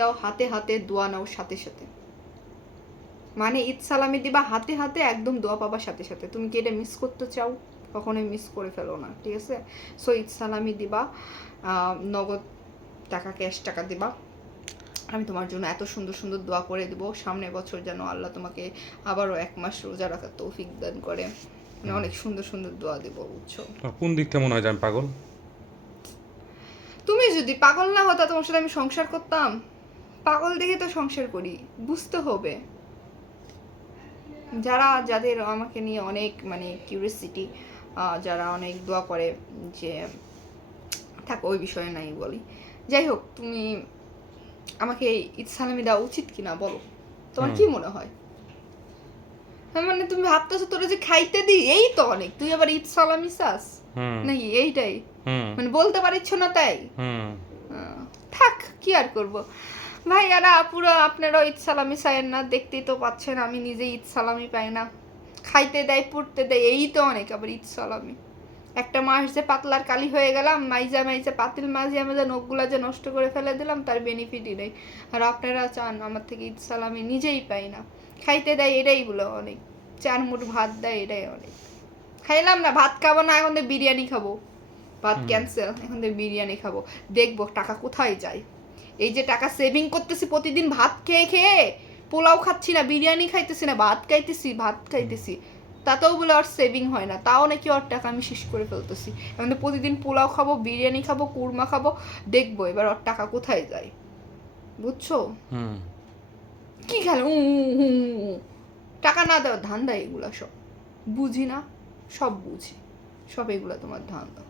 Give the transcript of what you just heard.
দাও হাতে হাতে, দোয়া নাও সাথে সাথে। মানে ঈদ সালামি দিবা হাতে হাতে, একদম দোয়া পাবার সাথে সাথে। তুমি কি এটা মিস করতে চাও? কখনোই মিস করে ফেলো না, ঠিক আছে? সো ঈদ সালামি দিবা, নগদ টাকা, ক্যাশ টাকা দিবা। আমি তোমার জন্য এত সুন্দর সুন্দর দোয়া করে দেবো, সামনের বছর যেন আল্লাহ তোমাকে আবারও 1 মাস রোজা রাখার তৌফিক দান করে। মানে অনেক সুন্দর সুন্দর দোয়া দেবো, বুঝছো? কোন দিক থেকে মনে হয় যে আমি পাগল? তুমি যদি পাগল না হতা, তোমার সাথে আমি সংসার করতাম? পাগল দেখে তো সংসার করি, বুঝতে হবে। যাদের আমাকে নিয়ে অনেক মানে কিউরিয়াসিটি, যারা অনেক দোয়া করে, যে থাকো ওই বিষয়ে নাই বলি। যাই হোক, তুমি আমাকে ঈদ সালামি দেওয়া উচিত কিনা বলো, তোমার কি মনে হয়? হ্যাঁ, মানে তুমি ভাবতেছো তোরা যে খাইতে দিই এই তো অনেক, তুই আবার ঈদ সালামি চাস নাকি? এইটাই মানে বলতে পারিচ্ছ না তাই? থাক, কি আর করব ভাইয়ারা, আপুরা, আপনারা ঈদ সালামি চাইেন না, দেখতেই তো পাচ্ছেন আমি নিজে ঈদ সালামি পাই না। খাইতে দেয়, পড়তে দেয়, এই তো অনেক, আবার ঈদ সালামি। একটা মাস যে পাতলার কালি হয়ে গেলাম, মাইজা মাইজা পাতিল মাঝে আমি যে নখগুলা যে নষ্ট করে ফেলে দিলাম, তার বেনিফিটই নেই। আর আপনারা চান আমার থেকে ঈদ সালামি, নিজেই পাই না। খাইতে দেয়, এটাই বলো অনেক। 4 মুঠ ভাত দেয়, এটাই অনেক। খাইলাম না, ভাত খাবো না, এখন তো বিরিয়ানি খাবো। ভাত ক্যান্সেল, এখন তো বিরিয়ানি খাবো। দেখবো টাকা কোথায় যায়। এই যে টাকা সেভিং করতেছি প্রতিদিন ভাত খেয়ে খেয়ে, পোলাও খাচ্ছি না, বিরিয়ানি খাইতেছি না, ভাত খাইতেছি, তাতেও বলে আর সেভিং হয় না। তাও নাকি ওর টাকা আমি শেষ করে ফেলতেছি। এখন তো প্রতিদিন পোলাও খাবো, বিরিয়ানি খাবো, কুরমা খাবো, দেখবো এবার ওর টাকা কোথায় যায়, বুঝছো? কি খেলো টাকা না দেওয়ার ধান্দা এগুলা সব, বুঝি না? সব বুঝি, সব এগুলা তোমার ধান্দা।